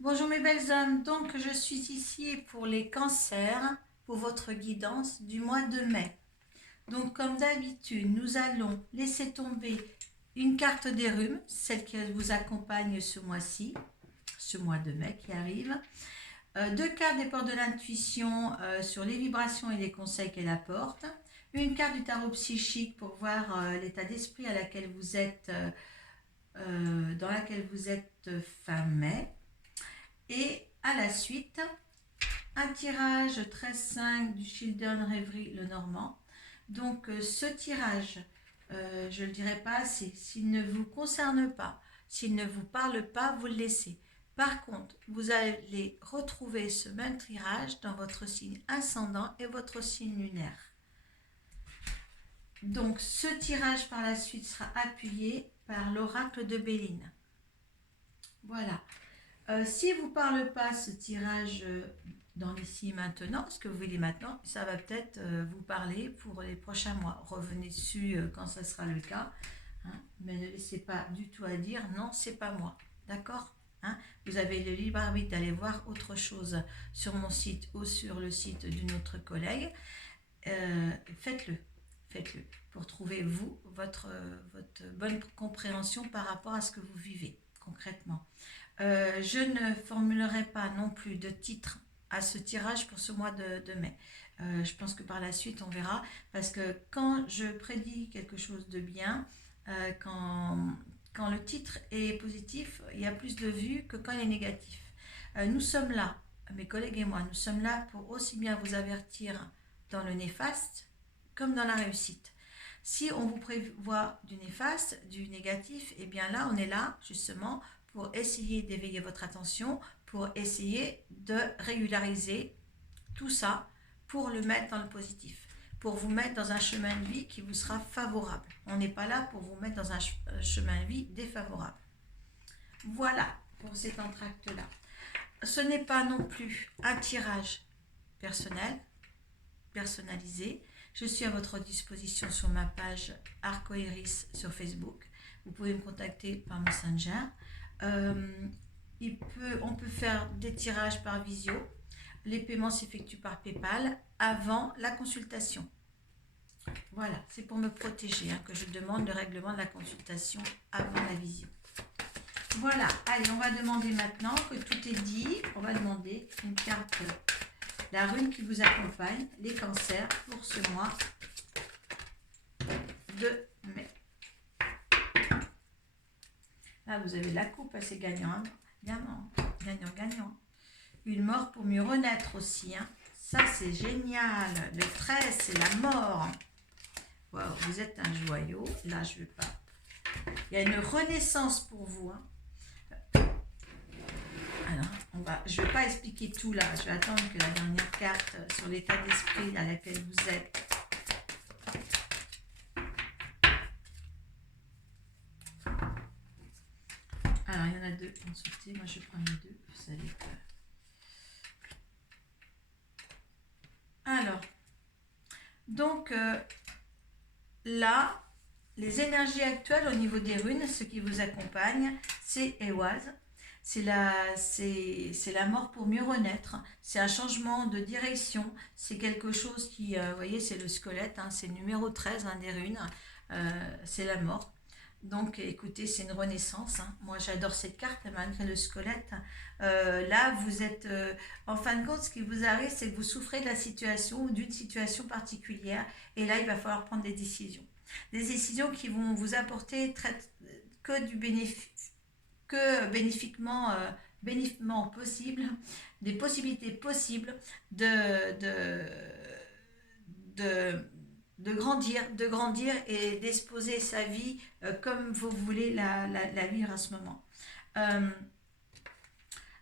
Bonjour mes belles âmes, donc je suis ici pour les cancers, pour votre guidance du mois de mai. Donc comme d'habitude, nous allons laisser tomber une carte des rhumes, celle qui vous accompagne ce mois-ci, ce mois de mai qui arrive. Deux cartes des portes de l'intuition sur les vibrations et les conseils qu'elle apporte. Une carte du tarot psychique pour voir l'état d'esprit dans laquelle vous êtes fin mai. Et à la suite, un tirage 13-5 du Children Reverie Le Normand. Donc ce tirage, je ne le dirai pas assez, s'il ne vous concerne pas, s'il ne vous parle pas, vous le laissez. Par contre, vous allez retrouver ce même tirage dans votre signe ascendant et votre signe lunaire. Donc ce tirage par la suite sera appuyé par l'oracle de Béline. Voilà. Si vous ne parle pas ce tirage dans l'ici maintenant, ce que vous voulez maintenant, ça va peut-être vous parler pour les prochains mois. Revenez dessus quand ce sera le cas, hein, mais ne laissez pas du tout à dire non, c'est pas moi. D'accord, hein. Vous avez le libre arbitre d'aller voir autre chose sur mon site ou sur le site d'une autre collègue. Faites-le pour trouver votre bonne compréhension par rapport à ce que vous vivez concrètement. Je ne formulerai pas non plus de titre à ce tirage pour ce mois de mai. Je pense que par la suite, on verra. Parce que quand je prédis quelque chose de bien, quand le titre est positif, il y a plus de vues que quand il est négatif. Nous sommes là, mes collègues et moi, nous sommes là pour aussi bien vous avertir dans le néfaste comme dans la réussite. Si on vous prévoit du néfaste, du négatif, et bien là, on est là justement pour essayer d'éveiller votre attention, pour essayer de régulariser tout ça, pour le mettre dans le positif, pour vous mettre dans un chemin de vie qui vous sera favorable. On n'est pas là pour vous mettre dans un chemin de vie défavorable. Voilà pour cet entracte-là. Ce n'est pas non plus un tirage personnalisé. Je suis à votre disposition sur ma page Arcoiris sur Facebook. Vous pouvez me contacter par Messenger. On peut faire des tirages par visio. Les paiements s'effectuent par PayPal avant la consultation. Voilà, c'est pour me protéger que je demande le règlement de la consultation avant la visio. Voilà, allez, on va demander maintenant que tout est dit. On va demander une carte, la rune qui vous accompagne, les cancers pour ce mois de mai. Là, vous avez la coupe, c'est gagnant. Gagnant. Une mort pour mieux renaître aussi. Ça, c'est génial. Le 13, c'est la mort. Wow, vous êtes un joyau. Là, je ne vais pas. Il y a une renaissance pour vous. Alors, je ne vais pas expliquer tout là. Je vais attendre que la dernière carte sur l'état d'esprit à laquelle vous êtes. Alors, il y en a deux consultés. Moi, je prends les deux. Vous savez que... Alors, donc, là, les énergies actuelles au niveau des runes, ce qui vous accompagne, c'est Ehwaz. C'est la mort pour mieux renaître. C'est un changement de direction. C'est quelque chose qui, vous voyez, c'est le squelette. C'est le numéro 13 des runes. C'est la mort. Donc, écoutez, c'est une renaissance. Moi, j'adore cette carte, malgré le squelette. Là, vous êtes... en fin de compte, ce qui vous arrive, c'est que vous souffrez de la situation ou d'une situation particulière. Et là, il va falloir prendre des décisions. Des décisions qui vont vous apporter que du bénéfice, que bénéfiquement possible, des possibilités possibles de grandir et d'exposer sa vie comme vous voulez la vivre à ce moment.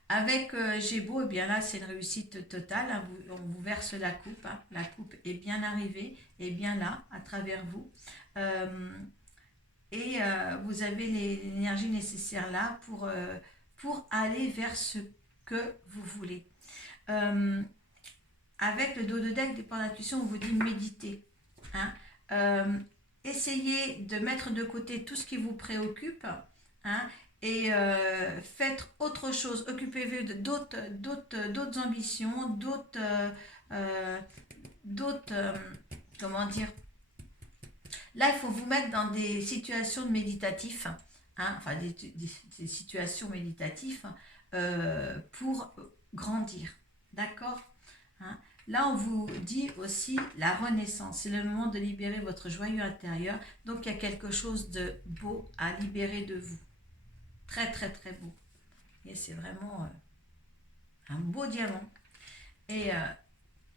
Avec Gémeaux, bien là, c'est une réussite totale. On vous verse la coupe. La coupe est bien arrivée, est bien là, à travers vous. Vous avez l'énergie nécessaire là pour aller vers ce que vous voulez. Avec le dos de deck des points d'intuition, on vous dit méditer. Essayez de mettre de côté tout ce qui vous préoccupe et faites autre chose. Occupez-vous de d'autres ambitions, euh, d'autres, comment dire. Là, il faut vous mettre dans des situations de méditatif, hein, enfin des situations méditatives pour grandir. D'accord, hein. Là, on vous dit aussi la renaissance. C'est le moment de libérer votre joyau intérieur. Donc, il y a quelque chose de beau à libérer de vous. Très, très, très beau. Et c'est vraiment un beau diamant. Et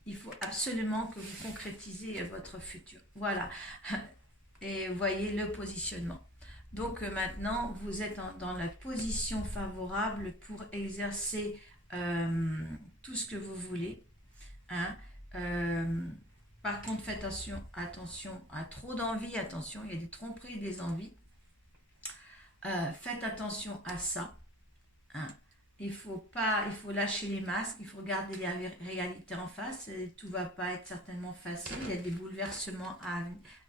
il faut absolument que vous concrétisez votre futur. Voilà. Et vous voyez le positionnement. Donc maintenant, vous êtes dans la position favorable pour exercer tout ce que vous voulez. Hein. Par contre, faites attention à trop d'envie. Attention, il y a des tromperies, des envies. Faites attention à ça. Hein. Il faut lâcher les masques, il faut regarder les réalités en face. Et tout ne va pas être certainement facile. Il y a des bouleversements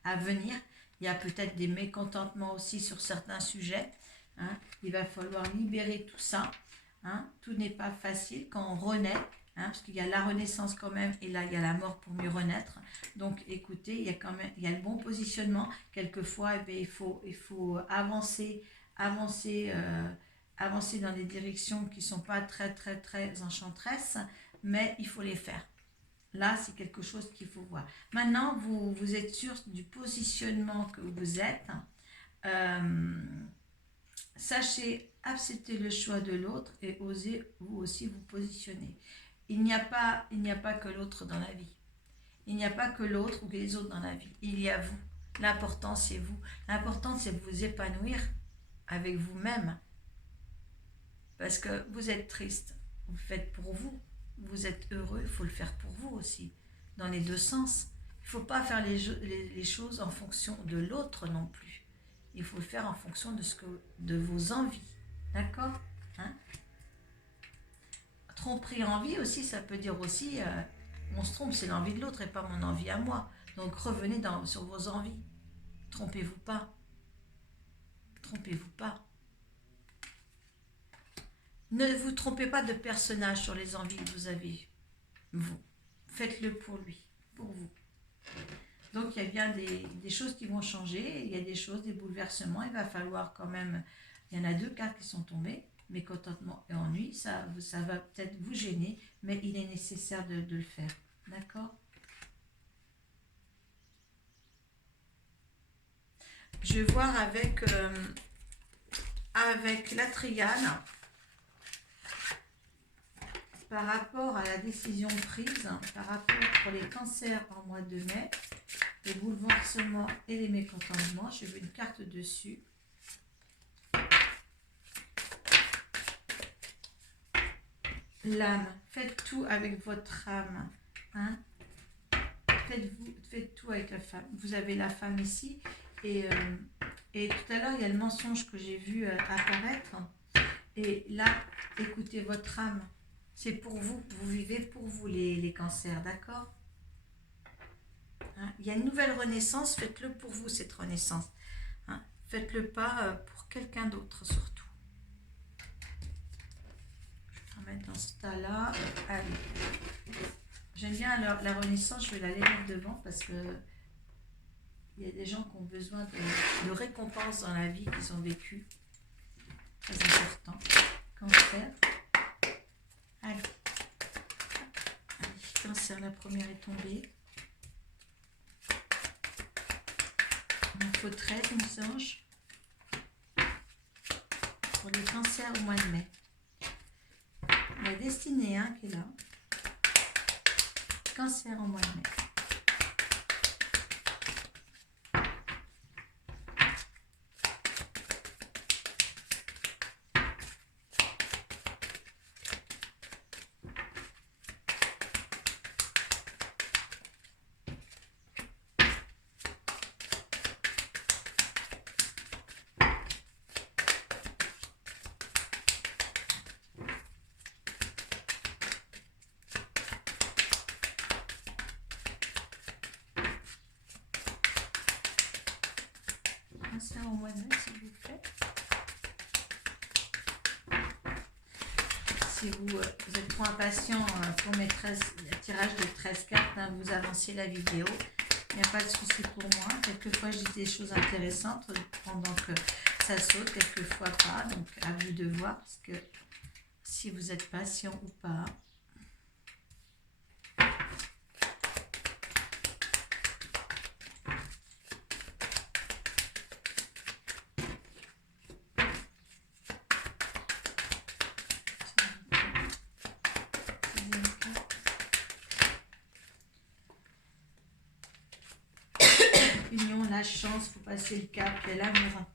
à venir. Il y a peut-être des mécontentements aussi sur certains sujets. Hein. Il va falloir libérer tout ça. Hein. Tout n'est pas facile quand on renaît. Hein, parce qu'il y a la renaissance quand même, et là il y a la mort pour mieux renaître. Donc écoutez, il y a quand même le bon positionnement. Quelquefois, il faut avancer dans des directions qui ne sont pas très très très enchanteresses, mais il faut les faire. Là, c'est quelque chose qu'il faut voir. Maintenant, vous êtes sûr du positionnement que vous êtes. Sachez accepter le choix de l'autre et osez vous aussi vous positionner. Il n'y a pas que l'autre dans la vie. Il n'y a pas que l'autre ou que les autres dans la vie. Il y a vous. L'important, c'est vous. L'important, c'est de vous épanouir avec vous-même. Parce que vous êtes triste. Vous le faites pour vous. Vous êtes heureux. Il faut le faire pour vous aussi. Dans les deux sens. Il ne faut pas faire les choses en fonction de l'autre non plus. Il faut le faire en fonction de vos envies. D'accord, hein? Tromperie envie aussi, ça peut dire aussi, on se trompe, c'est l'envie de l'autre et pas mon envie à moi. Donc revenez sur vos envies. Trompez-vous pas. Trompez-vous pas. Ne vous trompez pas de personnage sur les envies que vous avez. Vous. Faites-le pour lui, pour vous. Donc il y a bien des choses qui vont changer, il y a des choses, des bouleversements, il va falloir quand même, il y en a 2 cartes qui sont tombées, mécontentement et ennui, ça va peut-être vous gêner, mais il est nécessaire de le faire, d'accord? Je vais voir avec la triade, par rapport à la décision prise, par rapport pour les cancers en mois de mai, les bouleversements et les mécontentements. Je veux une carte dessus. L'âme, faites tout avec votre âme. Hein? Faites tout avec la femme. Vous avez la femme ici. Et tout à l'heure, il y a le mensonge que j'ai vu apparaître. Et là, écoutez votre âme. C'est pour vous. Vous vivez pour vous les cancers, d'accord? Hein? Il y a une nouvelle renaissance. Faites-le pour vous, cette renaissance. Hein? Faites-le pas pour quelqu'un d'autre, surtout. Mettre dans ce tas-là. Allez. J'aime bien la renaissance, je vais la mettre devant parce que il y a des gens qui ont besoin de récompenses dans la vie qu'ils ont vécue. Très important. Cancer. Allez. Allez, cancer, la première est tombée. Il en faut 13, message. Pour les cancers au mois de mai. La destinée qui est là. Cancer en mois de mai. si vous êtes trop impatient pour mes tirages de 13 cartes, hein, vous avancez la vidéo. Il n'y a pas de souci pour moi. Quelquefois, je dis des choses intéressantes pendant que ça saute, quelquefois pas. Donc, à vous de voir parce que si vous êtes patient ou pas. Union, la chance, faut passer le cap, il y a l'amour.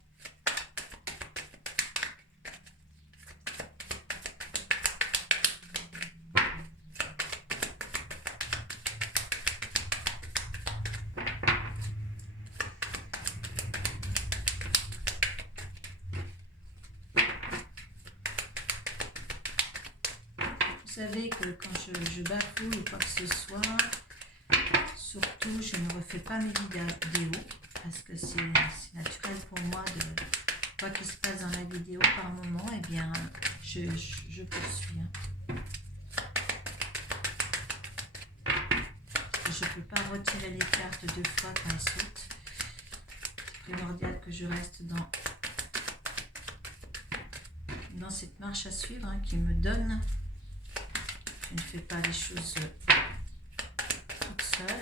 Vous savez que quand je bafouille ou quoi que ce soit, surtout je ne refais pas mes vidéos parce que c'est naturel pour moi de quoi qu'il se passe dans la vidéo par moment, et eh bien je poursuis. Je ne peux pas retirer les cartes 2 fois quand elles sautent. C'est primordial que je reste dans cette marche à suivre qui me donne. Je ne fais pas les choses toute seule.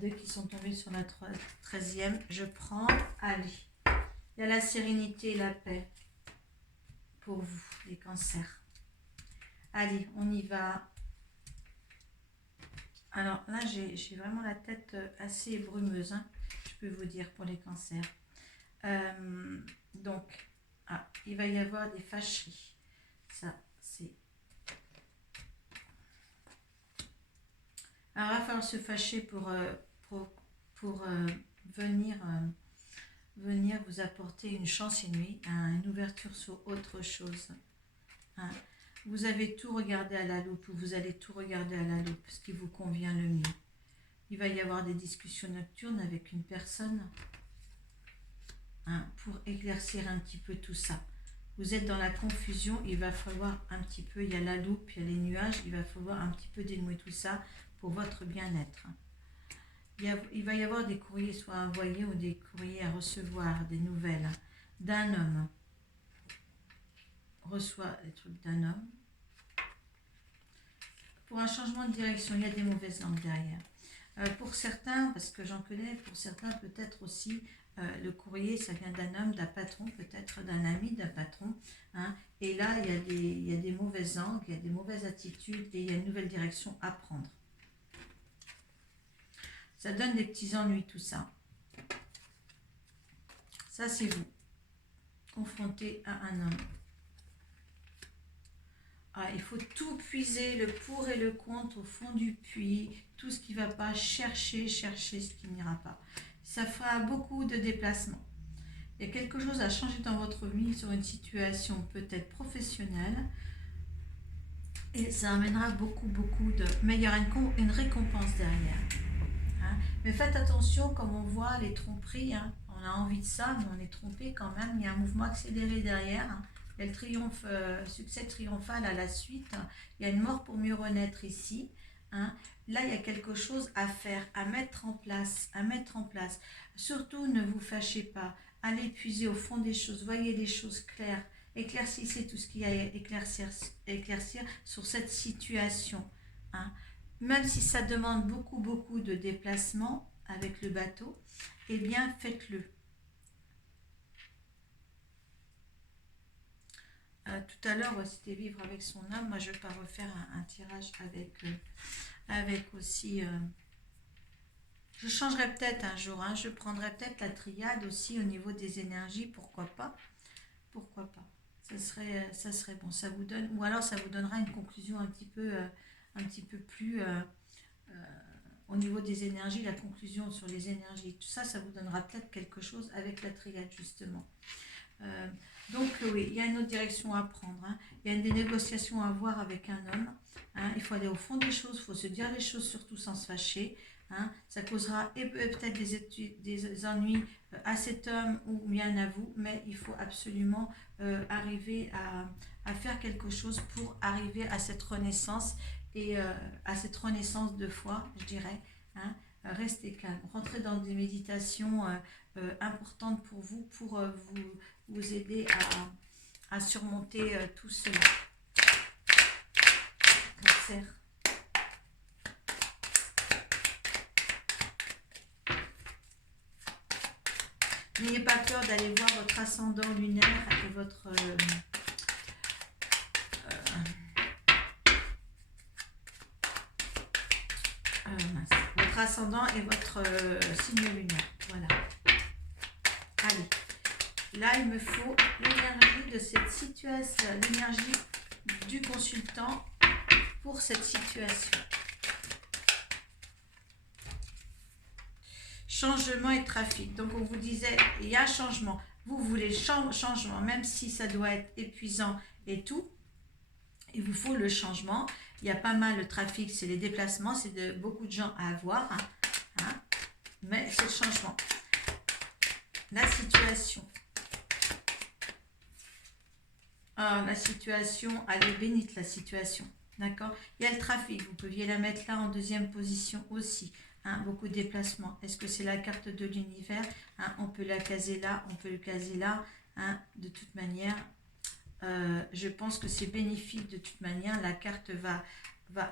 Deux qui sont tombés sur la 13e, je prends, allez, il y a la sérénité et la paix pour vous, les cancers. Allez, on y va. Alors là, j'ai vraiment la tête assez brumeuse, je peux vous dire, pour les cancers. Donc, il va y avoir des fâcheries. Ça, c'est... Alors, il va falloir se fâcher pour venir vous apporter une chance inouïe, une ouverture sur autre chose. Vous avez tout regardé à la loupe, ou vous allez tout regarder à la loupe, ce qui vous convient le mieux. Il va y avoir des discussions nocturnes avec une personne pour éclaircir un petit peu tout ça. Vous êtes dans la confusion, il va falloir un petit peu, il y a la loupe, il y a les nuages, il va falloir un petit peu dénouer tout ça pour votre bien-être. Il va y avoir des courriers soit envoyés ou des courriers à recevoir, des nouvelles d'un homme. Reçoit les trucs d'un homme. Pour un changement de direction, il y a des mauvaises langues derrière. Pour certains, parce que j'en connais, pour certains peut-être aussi, le courrier, ça vient d'un homme, d'un patron, peut-être d'un ami, d'un patron. Et là, il y a des mauvaises langues, il y a des mauvaises attitudes et il y a une nouvelle direction à prendre. Ça donne des petits ennuis, tout ça. Ça, c'est vous, confronté à un homme. Il faut tout puiser, le pour et le contre au fond du puits, tout ce qui ne va pas, chercher ce qui n'ira pas. Ça fera beaucoup de déplacements. Il y a quelque chose à changer dans votre vie sur une situation peut-être professionnelle et ça amènera beaucoup de... Mais il y aura une récompense derrière. Mais faites attention, comme on voit les tromperies, on a envie de ça, mais on est trompé quand même, il y a un mouvement accéléré derrière. Il y a le succès triomphal à la suite. Il y a une mort pour mieux renaître ici. Là, il y a quelque chose à faire, à mettre en place. Surtout, ne vous fâchez pas. Allez puiser au fond des choses. Voyez les choses claires. Éclaircissez tout ce qu'il y a à éclaircir sur cette situation. Même si ça demande beaucoup de déplacements avec le bateau, eh bien, faites-le. Tout à l'heure, c'était vivre avec son âme. Moi, je ne vais pas refaire un tirage avec aussi Je changerai peut-être un jour, hein, je prendrai peut-être la triade aussi au niveau des énergies, pourquoi pas. Pourquoi pas. Ça serait bon. Ça vous donne, ou alors ça vous donnera une conclusion un petit peu plus euh, au niveau des énergies, la conclusion sur les énergies. Tout ça, ça vous donnera peut-être quelque chose avec la triade justement. Euh, donc oui, il y a une autre direction à prendre. Hein. Il y a des négociations à avoir avec un homme. Hein. Il faut aller au fond des choses, il faut se dire les choses surtout sans se fâcher. Hein. Ça causera peut-être des ennuis à cet homme ou bien à vous, mais il faut absolument arriver à faire quelque chose pour arriver à cette renaissance et à cette renaissance de foi, je dirais. Hein. Restez calme, rentrez dans des méditations importantes pour vous, pour vous aider à surmonter tout cela. Cancer. N'ayez pas peur d'aller voir votre ascendant lunaire et votre votre ascendant et votre signe lunaire. Voilà. Allez. Là, il me faut l'énergie de cette situation, l'énergie du consultant pour cette situation. Changement et trafic. Donc, on vous disait, il y a changement. Vous voulez changement, même si ça doit être épuisant et tout. Il vous faut le changement. Il y a pas mal de trafic, c'est les déplacements, c'est beaucoup de gens à avoir. Hein, mais c'est le changement. La situation. La situation, elle est bénite, la situation. D'accord. Il y a le trafic, vous pouviez la mettre là en deuxième position aussi. Hein, beaucoup de déplacements. Est-ce que c'est la carte de l'univers? Hein, on peut la caser là, on peut le caser là. Hein, de toute manière, je pense que c'est bénéfique de toute manière. La carte va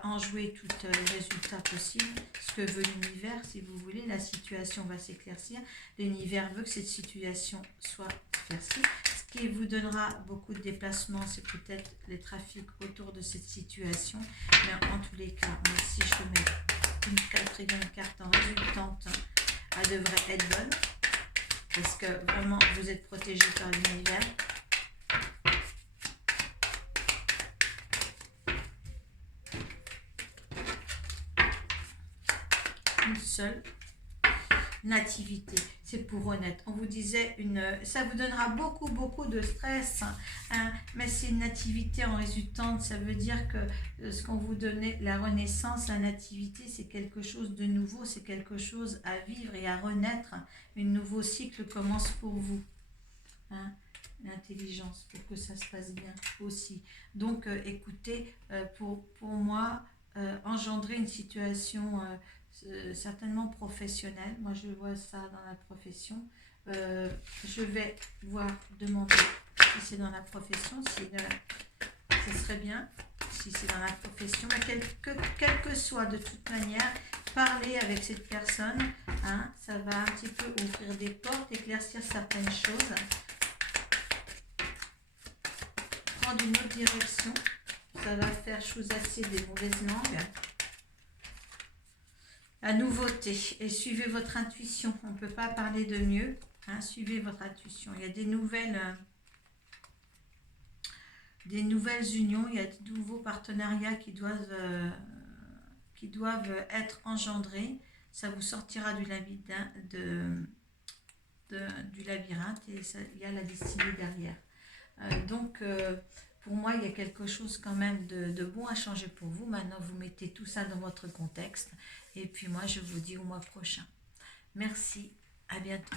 en jouer tous les résultats possibles. Ce que veut l'univers, si vous voulez, la situation va s'éclaircir. L'univers veut que cette situation soit éclaircie. Ce qui vous donnera beaucoup de déplacements, c'est peut-être les trafics autour de cette situation. Mais en tous les cas, moi, si je mets une quatrième carte en résultante, elle devrait être bonne. Parce que vraiment, vous êtes protégé par l'univers. Une seule nativité, c'est pour honnête. On vous disait, ça vous donnera beaucoup de stress, hein, mais c'est une nativité en résultante. Ça veut dire que ce qu'on vous donnait, la renaissance, la nativité, c'est quelque chose de nouveau, c'est quelque chose à vivre et à renaître. Un nouveau cycle commence pour vous. Hein. L'intelligence, pour que ça se passe bien aussi. Donc, écoutez, pour moi, engendrer une situation certainement professionnelle, moi je vois ça dans la profession, je vais demander si c'est dans la profession, ça serait bien, si c'est dans la profession, mais quel que soit, de toute manière, parler avec cette personne, hein, ça va un petit peu ouvrir des portes, éclaircir certaines choses, prendre une autre direction, ça va faire choussasser des mauvaises langues. La nouveauté, et suivez votre intuition, on ne peut pas parler de mieux, hein, suivez votre intuition. Il y a des nouvelles unions, il y a de nouveaux partenariats qui doivent être engendrés. Ça vous sortira du labyrinthe et il y a la destinée derrière. Donc, pour moi, il y a quelque chose quand même de bon à changer pour vous. Maintenant, vous mettez tout ça dans votre contexte. Et puis moi, je vous dis au mois prochain. Merci, à bientôt.